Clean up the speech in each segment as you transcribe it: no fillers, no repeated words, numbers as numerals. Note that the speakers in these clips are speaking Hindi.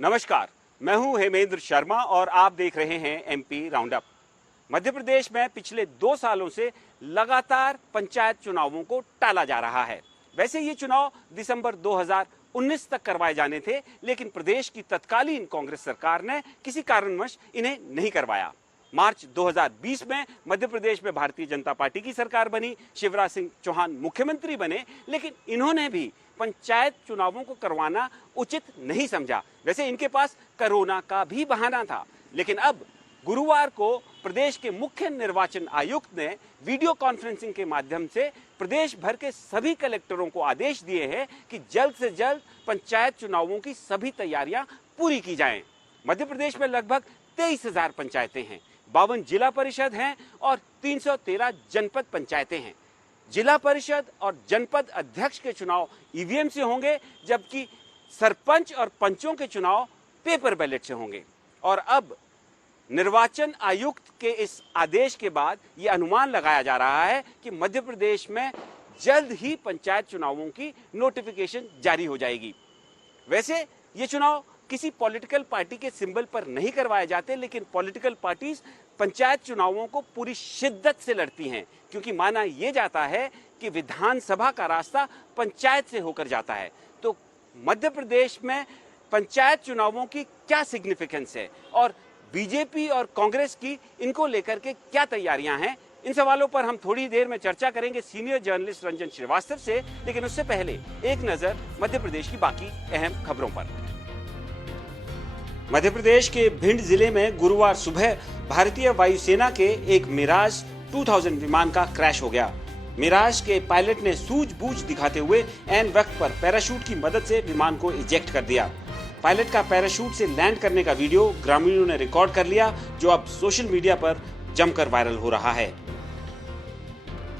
नमस्कार, मैं हूं हेमेंद्र शर्मा और आप देख रहे हैं MP round up. Madhya Pradesh में पिछले 2 सालों से लगातार पंचायत चुनावों को टाला जा रहा है। वैसे ये चुनाव दिसंबर 2019 तक करवाए जाने थे, लेकिन प्रदेश की तत्कालीन कांग्रेस सरकार ने किसी कारणवश इन्हें नहीं करवाया। मार्च 2020 में मध्य प्रदेश में भारतीय जनता पार्टी की सरकार बनी, शिवराज सिंह चौहान मुख्यमंत्री बने, लेकिन इन्होंने भी पंचायत चुनावों को करवाना उचित नहीं समझा। वैसे इनके पास कोरोना का भी बहाना था, लेकिन अब गुरुवार को प्रदेश के मुख्य निर्वाचन आयुक्त ने वीडियो कॉन्फ्रेंसिंग के माध्यम से प्रदेश भर के सभी कलेक्टरों को आदेश दिए हैं कि जल्द से जल्द पंचायत चुनावों की सभी तैयारियां पूरी की जाएं। मध्य प्रदेश में लगभग 23,000 पंचायतें हैं, 52 जिला परिषद हैं और 313 जनपद पंचायतें हैं। जिला परिषद और जनपद अध्यक्ष के चुनाव ईवीएम से होंगे, जबकि सरपंच और पंचों के चुनाव पेपर बैलेट से होंगे। और अब निर्वाचन आयुक्त के इस आदेश के बाद ये अनुमान लगाया जा रहा है कि मध्य प्रदेश में जल्द ही पंचायत चुनावों की नोटिफिकेशन जारी हो जाएगी। वैसे ये चुनाव किसी पॉलिटिकल पार्टी के सिंबल पर नहीं करवाए जाते, लेकिन पॉलिटिकल पार्टीज पंचायत चुनावों को पूरी शिद्दत से लड़ती हैं, क्योंकि माना यह जाता है कि विधानसभा का रास्ता पंचायत से होकर जाता है। तो मध्य प्रदेश में पंचायत चुनावों की क्या सिग्निफिकेंस है और बीजेपी और कांग्रेस की इनको लेकर के क्या तैयारियां हैं, इन सवालों पर हम थोड़ी देर में चर्चा करेंगे सीनियर जर्नलिस्ट रंजन श्रीवास्तव से। लेकिन उससे पहले एक नजर मध्य प्रदेश की बाकी अहम खबरों पर। मध्य प्रदेश के भिंड जिले में गुरुवार सुबह भारतीय वायुसेना के एक मिराज 2000 विमान का क्रैश हो गया। मिराज के पायलट ने सूझबूझ दिखाते हुए ऐन वक्त पर पैराशूट की मदद से विमान को इजेक्ट कर दिया। पायलट का पैराशूट से लैंड करने का वीडियो ग्रामीणों ने रिकॉर्ड कर लिया, जो अब सोशल मीडिया पर जमकर वायरल हो रहा है।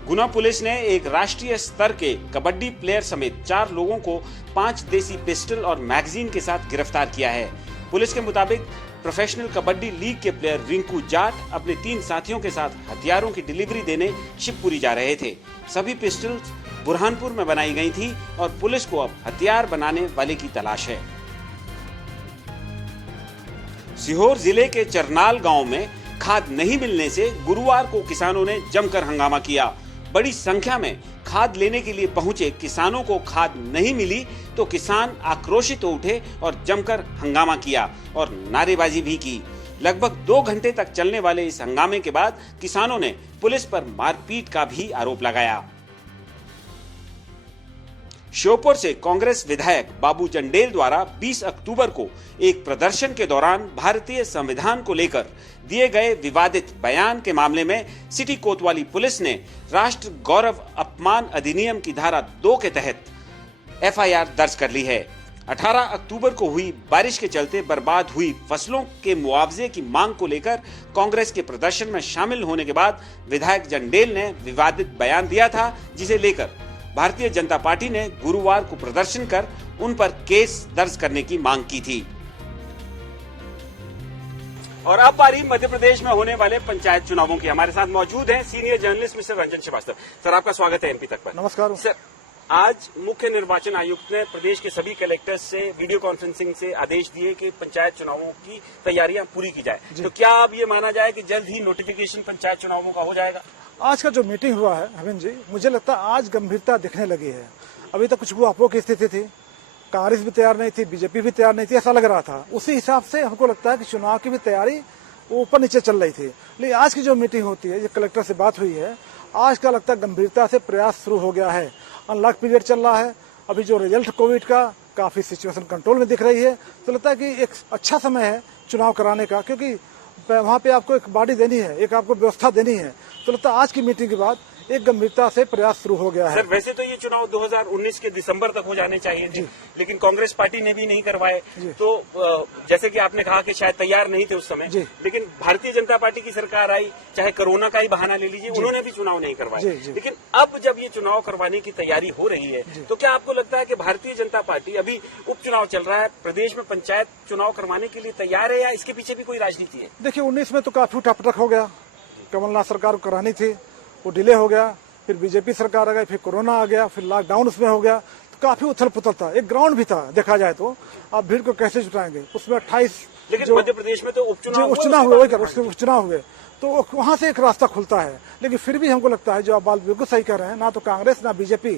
गुना पुलिस ने एक राष्ट्रीय स्तर के कबड्डी प्लेयर समेत 4 लोगों को 5 देसी पिस्टल और मैगजीन के साथ गिरफ्तार किया है। पुलिस के मुताबिक प्रोफेशनल कबड्डी लीग के प्लेयर रिंकू जाट अपने 3 साथियों के साथ हथियारों की डिलीवरी देने शिवपुरी जा रहे थे। सभी पिस्टल्स बुरहानपुर में बनाई गई थी और पुलिस को अब हथियार बनाने वाले की तलाश है। सीहोर जिले के चरनाल गांव में खाद नहीं मिलने से गुरुवार को किसानों ने जमकर हंगामा किया। बड़ी संख्या में खाद लेने के लिए पहुंचे किसानों को खाद नहीं मिली तो किसान आक्रोशित हो उठे और जमकर हंगामा किया और नारेबाजी भी की। लगभग 2 घंटे तक चलने वाले इस हंगामे के बाद किसानों ने पुलिस पर मारपीट का भी आरोप लगाया। श्योपुर से कांग्रेस विधायक बाबू चंडेल द्वारा 20 अक्टूबर को एक प्रदर्शन के दौरान भारतीय संविधान को लेकर दिए गए विवादित बयान के मामले में सिटी कोतवाली पुलिस ने राष्ट्र गौरव अपमान अधिनियम की धारा 2 के तहत एफआईआर दर्ज कर ली है। 18 अक्टूबर को हुई बारिश के चलते बर्बाद हुई फसलों के मुआवजे की मांग को लेकर कांग्रेस के प्रदर्शन में शामिल होने के बाद विधायक चंडेल ने विवादित बयान दिया था, जिसे लेकर भारतीय जनता पार्टी ने गुरुवार को प्रदर्शन कर उन पर केस दर्ज करने की मांग की थी। और अब बारी मध्य प्रदेश में होने वाले पंचायत चुनावों की। हमारे साथ मौजूद हैं senior journalist mister Ranjan Shrivastava. Sir, आपका स्वागत है एमपी तक पर। नमस्कार सर, आज मुख्य निर्वाचन आयुक्त ने प्रदेश के सभी कलेक्टर्स से वीडियो कॉन्फ्रेंसिंग से आदेश दिए कि पंचायत चुनावों की तैयारियां पूरी की जाए। तो क्या अब ये माना जाए कि जल्द ही नोटिफिकेशन पंचायत चुनावों का हो जाएगा? आज का जो मीटिंग हुआ है हेमंत जी, मुझे लगता है आज गंभीरता दिखने लगी है। अभी तक कुछ गुआपों की स्थिति थी, कांग्रेस भी तैयार नहीं थी, बीजेपी भी तैयार नहीं थी, ऐसा लग रहा था। उसी हिसाब से हमको लगता है कि चुनाव की भी तैयारी ऊपर नीचे चल रही थी। लेकिन आज की जो मीटिंग होती है, ये कलेक्टर से बात हुई है, आज का लगता है गंभीरता से प्रयास शुरू हो गया है। अनलॉक पीरियड चल रहा है, अभी जो रिजल्ट कोविड का काफी सिचुएशन कंट्रोल में दिख रही है, तो लगता है कि एक अच्छा समय है चुनाव कराने का, क्योंकि वहाँ पे आपको एक बॉडी देनी है, एक आपको व्यवस्था देनी है। तो लगता है आज की मीटिंग के बाद एक गंभीरता से प्रयास शुरू हो गया है। सर, वैसे तो ये चुनाव 2019 के दिसंबर तक हो जाने चाहिए थे, लेकिन कांग्रेस पार्टी ने भी नहीं करवाए। तो जैसे कि आपने कहा कि शायद तैयार नहीं थे उस समय, लेकिन भारतीय जनता पार्टी की सरकार आई, चाहे कोरोना का ही बहाना ले लीजिए, उन्होंने भी चुनाव नहीं करवाए। लेकिन अब जब ये चुनाव करवाने की तैयारी हो रही है, तो क्या आपको लगता है कि भारतीय जनता पार्टी, अभी उपचुनाव चल रहा है, प्रदेश में पंचायत चुनाव करवाने के लिए तैयार है या इसके पीछे भी कोई राजनीति है? देखिए, 19 में तो काफी उठापटक हो गया, कमलनाथ सरकार को करानी थी, वो डिले हो गया, फिर बीजेपी सरकार आ गई, फिर कोरोना आ गया, फिर लॉकडाउन उसमें हो गया। तो काफी उथल पुथल था, एक ग्राउंड भी था देखा जाए तो। आप भीड़ को कैसे जुटाएंगे? उसमें 28 लेकिन मध्य प्रदेश में तो उपचुनाव हुए, उपचुनाव हुए तो वहां से एक रास्ता खुलता है। लेकिन फिर भी हमको लगता है, जो आप बात बिल्कुल सही कर रहे हैं, ना तो कांग्रेस ना बीजेपी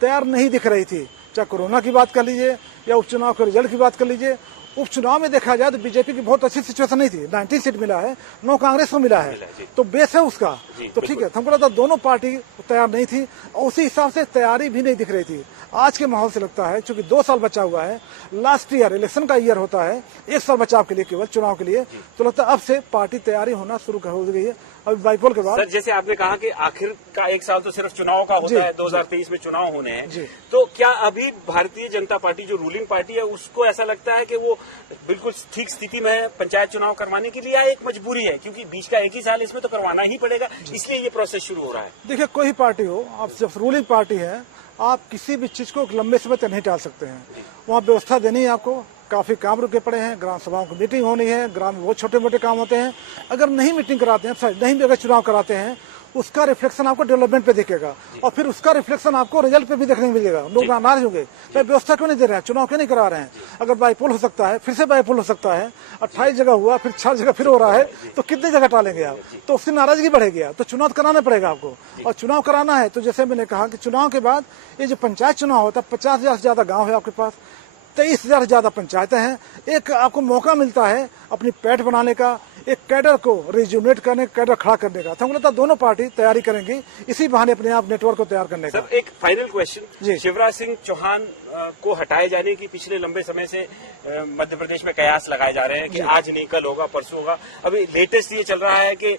तैयार नहीं दिख रही थी। चाहे कोरोना की बात कर लीजिए या उपचुनाव के रिजल्ट की बात कर लीजिए। उपचुनाव में देखा जाए तो बीजेपी की बहुत अच्छी सिचुएशन नहीं थी, 19 सीट मिला है, 9 कांग्रेस को मिला है, तो बेस है उसका। तो ठीक है, हमको लगता है दोनों पार्टी तैयार नहीं थी और उसी हिसाब से तैयारी भी नहीं दिख रही थी। आज के माहौल से लगता है, चूंकि 2 साल बचा हुआ है, लास्ट ईयर इलेक्शन का ईयर होता है, 1 साल बचाव के लिए, केवल चुनाव के लिए, तो लगता है अब से पार्टी तैयारी होना शुरू हो गई है। अभी बाईपोल के बाद सर, जैसे आपने कहा कि आखिर का 1 साल तो सिर्फ चुनाव का होता है, 2023 में चुनाव होने हैं, तो क्या अभी भारतीय जनता पार्टी जो रूलिंग पार्टी है उसको ऐसा लगता है कि वो बिल्कुल ठीक स्थिति में है पंचायत चुनाव करवाने के लिए, या एक मजबूरी है क्योंकि बीच का 1 ही साल इसमें तो करवाना ही पड़ेगा, इसलिए ये प्रोसेस शुरू हो रहा है? देखिए, कोई पार्टी हो, आप जब रूलिंग पार्टी है, आप किसी भी चीज को लंबे समय तक नहीं टाल सकते हैं। वहाँ व्यवस्था देनी है आपको, काफी काम रुके पड़े हैं, ग्राम सभाओं की मीटिंग होनी है, ग्राम में बहुत छोटे मोटे काम होते हैं। अगर नहीं मीटिंग कराते हैं, नहीं भी अगर चुनाव कराते हैं, उसका रिफ्लेक्शन आपको डेवलपमेंट पे दिखेगा और फिर उसका रिफ्लेक्शन आपको रिजल्ट पे भी देखने को मिलेगा। लोग नाराज होंगे, भाई व्यवस्था क्यों नहीं दे रहे हैं, चुनाव क्यों नहीं करा रहे हैं। अगर बाईपोल हो सकता है, फिर से बाईपोल हो सकता है, 28 जगह हुआ, फिर 6 जगह फिर हो रहा है, तो कितनी जगह टालेंगे आप? तो उसकी नाराजगी बढ़ेगी। तो चुनाव कराना पड़ेगा आपको, और चुनाव कराना है तो जैसे मैंने कहा कि चुनाव के बाद ये जो पंचायत चुनाव होता है, 50,000 से ज्यादा गाँव है आपके पास, 23,000 से ज्यादा पंचायतें हैं। एक आपको मौका मिलता है अपनी पैठ बनाने का, एक कैडर को रिज्यूमेट करने, कैडर खड़ा करने का। तो हमको लगता है दोनों पार्टी तैयारी करेंगी इसी बहाने अपने आप नेटवर्क को तैयार करने का। सर, एक फाइनल क्वेश्चन, शिवराज सिंह चौहान को हटाए जाने की पिछले लंबे समय से मध्य प्रदेश में कयास लगाए जा रहे हैं कि आज नहीं, कल होगा, परसों होगा। अभी लेटेस्ट ये चल रहा है कि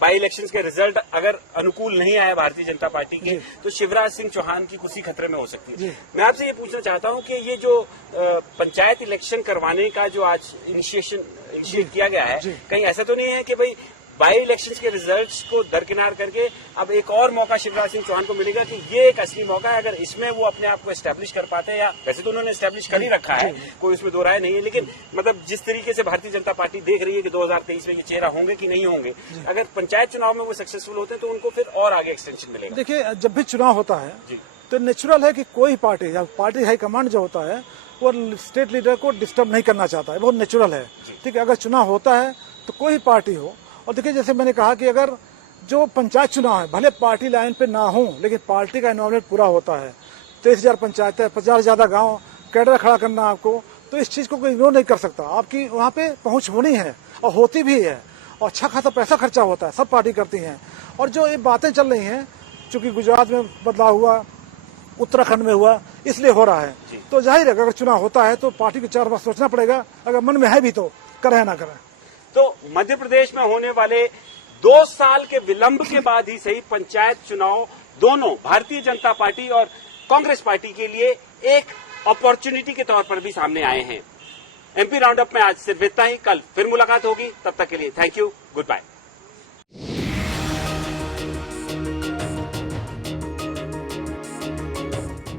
बाई इलेक्शंस के रिजल्ट अगर अनुकूल नहीं आया भारतीय जनता पार्टी के, तो शिवराज सिंह चौहान की कुर्सी खतरे में हो सकती है। मैं आपसे ये पूछना चाहता हूं कि ये जो पंचायत इलेक्शन करवाने का जो आज इनिशिएट किया गया है, कहीं ऐसा तो नहीं है कि भाई बाई इलेक्शंस के रिजल्ट्स को दरकिनार करके अब एक और मौका शिवराज सिंह चौहान को मिलेगा कि ये एक असली मौका है, अगर इसमें वो अपने आप को एस्टेब्लिश कर पाते हैं, या वैसे तो उन्होंने एस्टेब्लिश कर ही रखा है, कोई उसमें दो राय नहीं है, लेकिन मतलब जिस तरीके से भारतीय जनता पार्टी देख रही है कि 2023 में ये चेहरा होंगे कि नहीं होंगे, अगर पंचायत चुनाव में वो सक्सेसफुल होते हैं तो उनको फिर और आगे एक्सटेंशन मिलेगा। देखिए, जब भी चुनाव होता है तो नेचुरल है कि कोई पार्टी, या पार्टी हाईकमांड जो होता है वो स्टेट लीडर को डिस्टर्ब नहीं करना चाहता है, बहुत नेचुरल है। ठीक है, अगर चुनाव होता है तो कोई पार्टी हो, और देखिए जैसे मैंने कहा कि अगर जो पंचायत चुनाव है, भले पार्टी लाइन पे ना हो, लेकिन पार्टी का इन्वॉल्वमेंट पूरा होता है। 23,000 पंचायत है, 50 ज्यादा गांव, कैडर खड़ा करना आपको, तो इस चीज को कोई इग्नोर नहीं कर सकता। आपकी वहाँ पे पहुंच होनी है और होती भी है, और अच्छा खासा पैसा खर्चा होता है, सब पार्टी करती हैं। और जो ये बातें चल रही हैं, चूंकि गुजरात में बदलाव हुआ, उत्तराखंड में हुआ, इसलिए हो रहा है, तो जाहिर है अगर चुनाव होता है तो पार्टी को 4 बार सोचना पड़ेगा, अगर मन में है भी तो करे ना करे। तो मध्य प्रदेश में होने वाले 2 साल के विलंब के बाद ही सही, पंचायत चुनाव दोनों भारतीय जनता पार्टी और कांग्रेस पार्टी के लिए एक अपॉर्चुनिटी के तौर पर भी सामने आए हैं। एमपी राउंड अप में आज सिर्फ इतना ही, कल फिर मुलाकात होगी, तब तक के लिए थैंक यू, गुड बाय।